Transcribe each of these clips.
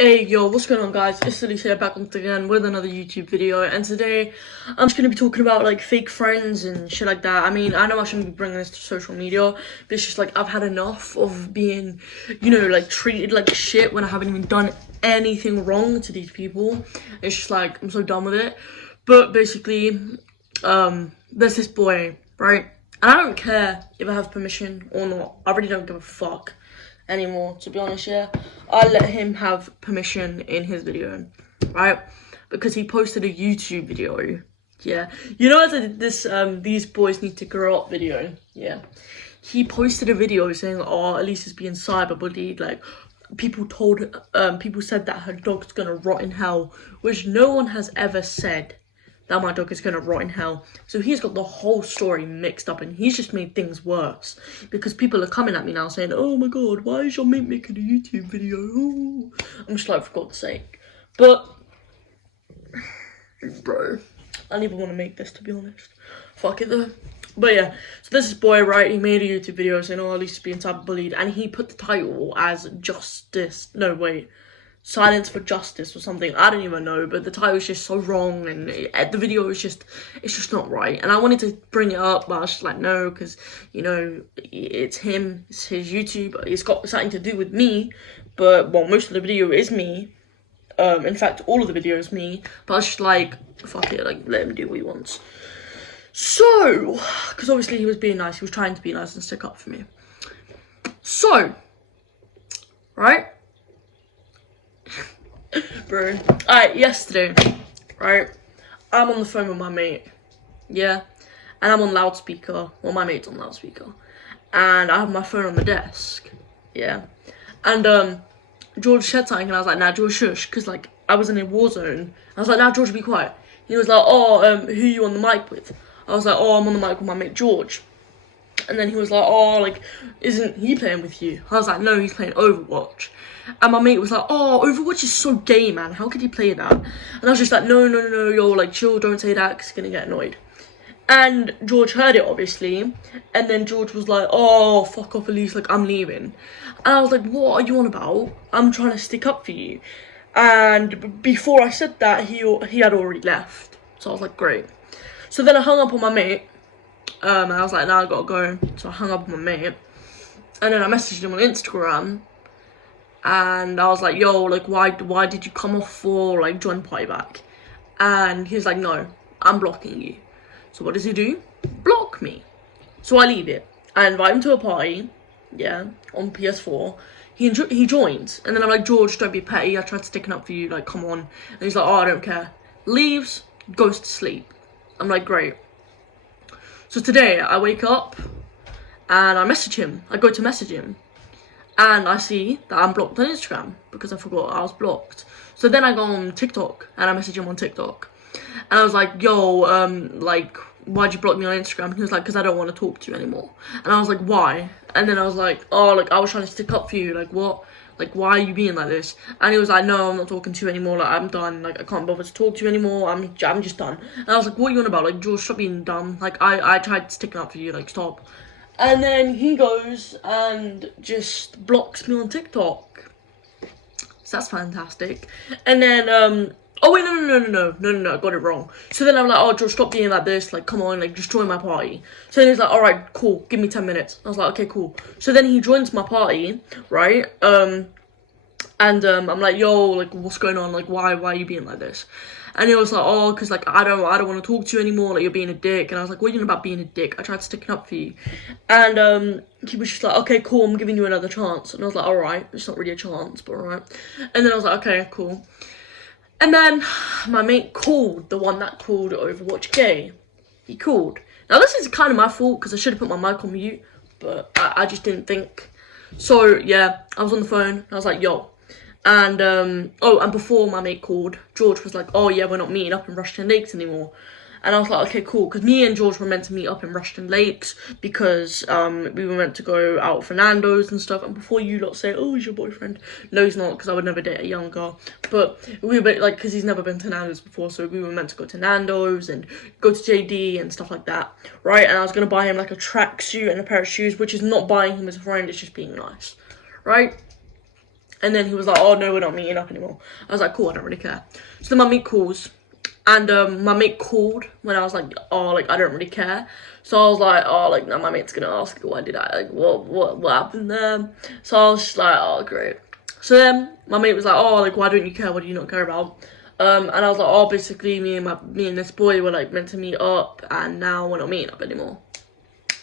Hey yo, what's going on guys? It's Elise here back once again with another YouTube video, and today I'm just going to be talking about like fake friends and shit like that. I mean, I know I shouldn't be bringing this to social media, but it's just like I've had enough of being, like treated like shit when I haven't even done anything wrong to these people. It's just like, I'm so done with it. But basically, there's this boy, right? And I don't care if I have permission or not. I really don't give a fuck anymore, to be honest. Yeah, I let him have permission in his video, right? Because he posted a YouTube video. Yeah, this these boys need to grow up video. Yeah, he posted a video saying, oh, Elise is being cyberbullied. Like, people said that her dog's gonna rot in hell, which no one has ever said that my dog is gonna rot in hell. So he's got the whole story mixed up, and he's just made things worse because people are coming at me now saying, oh my god, why is your mate making a YouTube video? Ooh. I'm just like, for God's sake. But bro, I don't even want to make this, to be honest. Fuck it though. But yeah, so this is boy, right? He made a YouTube video saying, oh, Elise is being cyberbullied, and he put the title as Silence for Justice or something. I don't even know, but the title is just so wrong, and the video is just, it's just not right. And I wanted to bring it up, but I was just like, no, because, it's him, it's his YouTube, it's got something to do with me, but, well, most of the video is me. In fact, all of the video is me, but I was just like, fuck it, like, let him do what he wants. So, because obviously he was being nice, he was trying to be nice and stick up for me. So, right? Bro, alright, yesterday, right, I'm on the phone with my mate, yeah, and I'm on loudspeaker, well, my mate's on loudspeaker, and I have my phone on the desk, yeah, and, George said something, and I was like, nah, George, shush, because, like, I was in a war zone. I was like, nah, George, be quiet. He was like, oh, who you on the mic with? I was like, oh, I'm on the mic with my mate, George. And then he was like, oh, like, isn't he playing with you? I was like, no, he's playing Overwatch. And my mate was like, oh, Overwatch is so gay, man. How could you play that? And I was just like, no, yo, like, chill, don't say that, because he's gonna get annoyed. And George heard it, obviously. And then George was like, oh, fuck off, Elise, like, I'm leaving. And I was like, what are you on about? I'm trying to stick up for you. And before I said that, he had already left. So I was like, great. So then I hung up on my mate. And I was like, nah, I gotta go. So I hung up on my mate. And then I messaged him on Instagram. And I was like, yo, like, why did you come off for, like, join party back? And he was like, no, I'm blocking you. So what does he do? Block me. So I leave it. I invite him to a party, yeah, on PS4. He joins. And then I'm like, George, don't be petty. I tried sticking up for you, like, come on. And he's like, oh, I don't care. Leaves, goes to sleep. I'm like, great. So today, I wake up, and I message him. I go to message him. And I see that I'm blocked on Instagram, because I forgot I was blocked. So then I go on TikTok, and I message him on TikTok. And I was like, yo, like, why'd you block me on Instagram? And he was like, because I don't want to talk to you anymore. And I was like, why? And then I was like, oh, like, I was trying to stick up for you. Like, what? Like, why are you being like this? And he was like, no, I'm not talking to you anymore. Like, I'm done. Like, I can't bother to talk to you anymore. I'm just done. And I was like, what are you on about? Like, George, stop being dumb. Like, I tried sticking up for you. Like, stop. And then he goes and just blocks me on TikTok. So that's fantastic. And then, oh wait, no, I got it wrong. So then I'm like, oh, George, stop being like this. Like, come on, like, just join my party. So then he's like, all right, cool, give me 10 minutes. I was like, okay, cool. So then he joins my party, right? And I'm like, yo, like, what's going on? Like, why are you being like this? And he was like, oh, because, like, I don't want to talk to you anymore. Like, you're being a dick. And I was like, what are you doing about being a dick? I tried sticking up for you. And he was just like, okay, cool, I'm giving you another chance. And I was like, all right, it's not really a chance, but all right. And then I was like, okay, cool. And then my mate called, the one that called Overwatch gay. He called. Now, this is kind of my fault, because I should have put my mic on mute, but I just didn't think. So, yeah, I was on the phone, and I was like, yo. And, and before my mate called, George was like, oh, yeah, we're not meeting up in Rushton Lakes anymore. And I was like, okay, cool, because me and George were meant to meet up in Rushton Lakes, because, we were meant to go out for Nando's and stuff. And before you lot say, oh, he's your boyfriend. No, he's not, because I would never date a young girl. But we were, like, because he's never been to Nando's before, so we were meant to go to Nando's and go to JD and stuff like that, right? And I was going to buy him, like, a tracksuit and a pair of shoes, which is not buying him as a friend, it's just being nice, right? And then he was like, oh no, we're not meeting up anymore. I was like, cool, I don't really care. So then my mate calls, and my mate called when I was like, oh, like, I don't really care. So I was like, oh, like, now my mate's gonna ask, why did I, like, what happened there? So I was just like, oh, great. So then my mate was like, oh, like, why don't you care? What do you not care about? And I was like, oh, basically me and this boy were like meant to meet up, and now we're not meeting up anymore.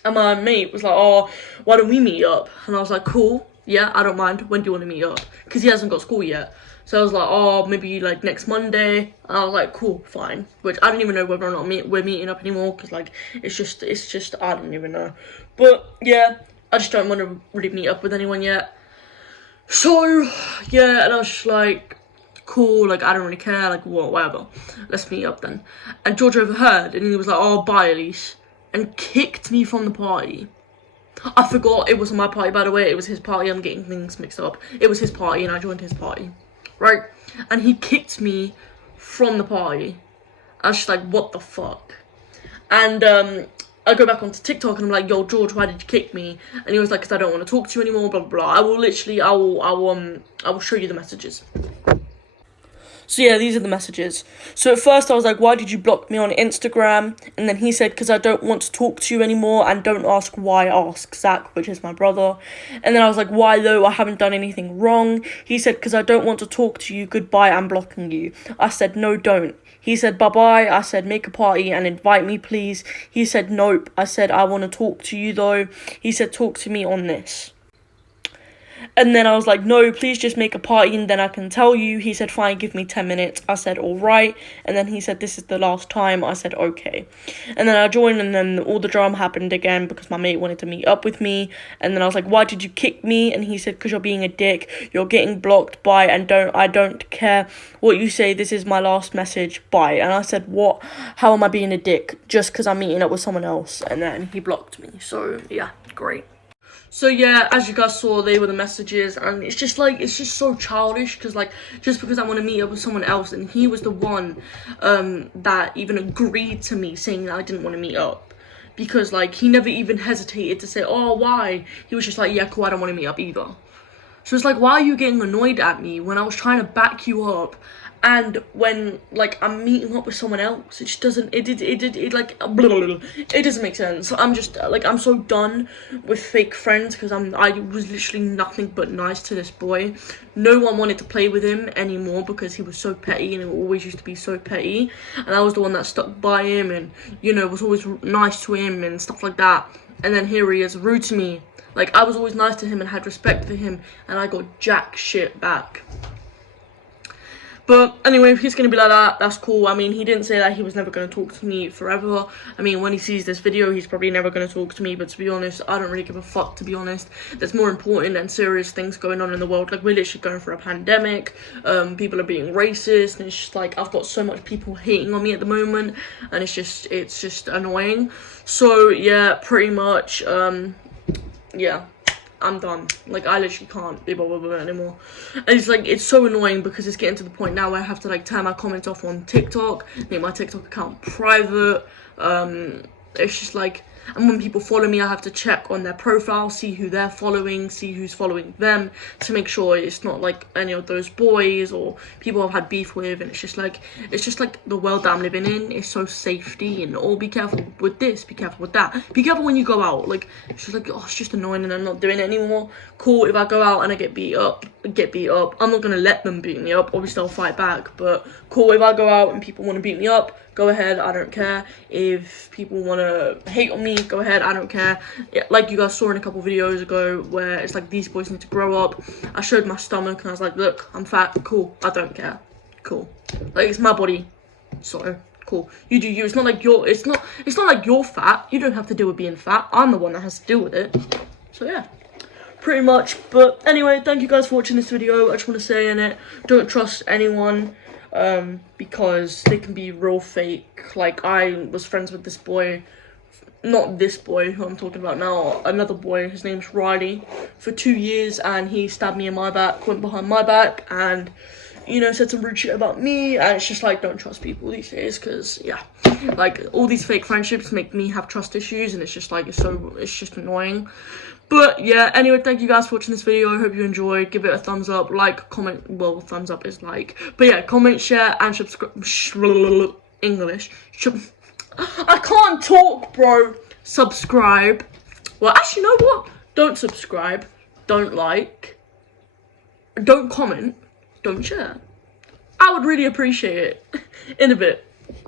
And my mate was like, oh, why don't we meet up? And I was like, cool, yeah, I don't mind. When do you want to meet up? Because he hasn't got school yet. So I was like, oh, maybe like next Monday. And I was like, cool, fine. Which I don't even know whether or not we're meeting up anymore, because like it's just I don't even know. But yeah, I just don't want to really meet up with anyone yet. So yeah, and I was just like, cool, like I don't really care, like whatever, let's meet up then. And George overheard, and he was like, oh, bye Elise, and kicked me from the party. I forgot it wasn't my party, by the way. It was his party. I'm getting things mixed up. It was his party and I joined his party, right? And he kicked me from the party. I was just like, what the fuck? And I go back onto TikTok and I'm like, yo, George, why did you kick me? And he was like, because I don't want to talk to you anymore, blah, blah, blah. I will show you the messages. So yeah, these are the messages. So at first I was like, why did you block me on Instagram? And then he said, because I don't want to talk to you anymore, and don't ask why, ask Zach, which is my brother. And then I was like, why though? I haven't done anything wrong. He said, because I don't want to talk to you, goodbye, I'm blocking you. I said, no, don't. He said, bye-bye. I said, make a party and invite me, please. He said, nope. I said, I want to talk to you though. He said, talk to me on this. And then I was like, no, please just make a party and then I can tell you. He said, fine, give me 10 minutes. I said, all right. And then he said, this is the last time. I said, okay. And then I joined, and then all the drama happened again because my mate wanted to meet up with me. And then I was like, why did you kick me? And he said, because you're being a dick. You're getting blocked, bye. And I don't care what you say. This is my last message, bye. And I said, what? How am I being a dick? Just because I'm meeting up with someone else. And then he blocked me. So yeah, great. So yeah, as you guys saw, they were the messages, and it's just so childish, because like, just because I want to meet up with someone else, and he was the one that even agreed to me saying that I didn't want to meet up, because like, he never even hesitated to say, oh, why? He was just like, yeah, cool, I don't want to meet up either. So it's like, why are you getting annoyed at me when I was trying to back you up? And when like I'm meeting up with someone else, it just doesn't. It doesn't make sense. I'm just like, I'm so done with fake friends, because I was literally nothing but nice to this boy. No one wanted to play with him anymore because he was so petty, and he always used to be so petty. And I was the one that stuck by him, and you know, was always nice to him and stuff like that. And then here he is, rude to me. Like, I was always nice to him and had respect for him, and I got jack shit back. But anyway, if he's going to be like that, that's cool. I mean, he didn't say that he was never going to talk to me forever. I mean, when he sees this video, he's probably never going to talk to me. But to be honest, I don't really give a fuck, to be honest. There's more important and serious things going on in the world. Like, we're literally going through a pandemic. People are being racist. And it's just like, I've got so much people hating on me at the moment. And it's just annoying. So, yeah, pretty much, yeah. I'm done. Like, I literally can't be bothered with it anymore. And it's like, it's so annoying because it's getting to the point now where I have to like turn my comments off on TikTok, make my TikTok account private. It's just like, and when people follow me, I have to check on their profile, see who they're following, see who's following them, to make sure it's not like any of those boys or people I've had beef with. And it's just like the world that I'm living in is so safety, and oh, be careful with this, be careful with that, be careful when you go out. Like, it's just like, oh, it's just annoying, and I'm not doing it anymore. Cool, if I go out and I get beat up, I'm not gonna let them beat me up. Obviously I'll fight back, but cool, if I go out and people want to beat me up, go ahead, I don't care. If people want to hate on me, go ahead, I don't care. Yeah, like you guys saw in a couple videos ago where it's like, these boys need to grow up. I showed my stomach and I was like, look, I'm fat, cool, I don't care, cool. Like, it's my body, so cool. You do you. It's not like it's not like you're fat. You don't have to deal with being fat. I'm the one that has to deal with it. So yeah, pretty much. But anyway, thank you guys for watching this video. I just want to say in it, don't trust anyone. Because they can be real fake. Like, I was friends with this boy, not this boy who I'm talking about now, another boy, his name's Riley, for 2 years, and he stabbed me in my back, went behind my back, and, you know, said some rude shit about me. And it's just like, don't trust people these days, because yeah, like, all these fake friendships make me have trust issues, and it's just like, it's just annoying. But yeah, anyway, thank you guys for watching this video. I hope you enjoyed. Give it a thumbs up, like, comment. Well, thumbs up is like. But yeah, comment, share, and subscribe. English. I can't talk, bro. Subscribe. Well, actually, you know what? Don't subscribe. Don't like. Don't comment. Don't share. I would really appreciate it. In a bit.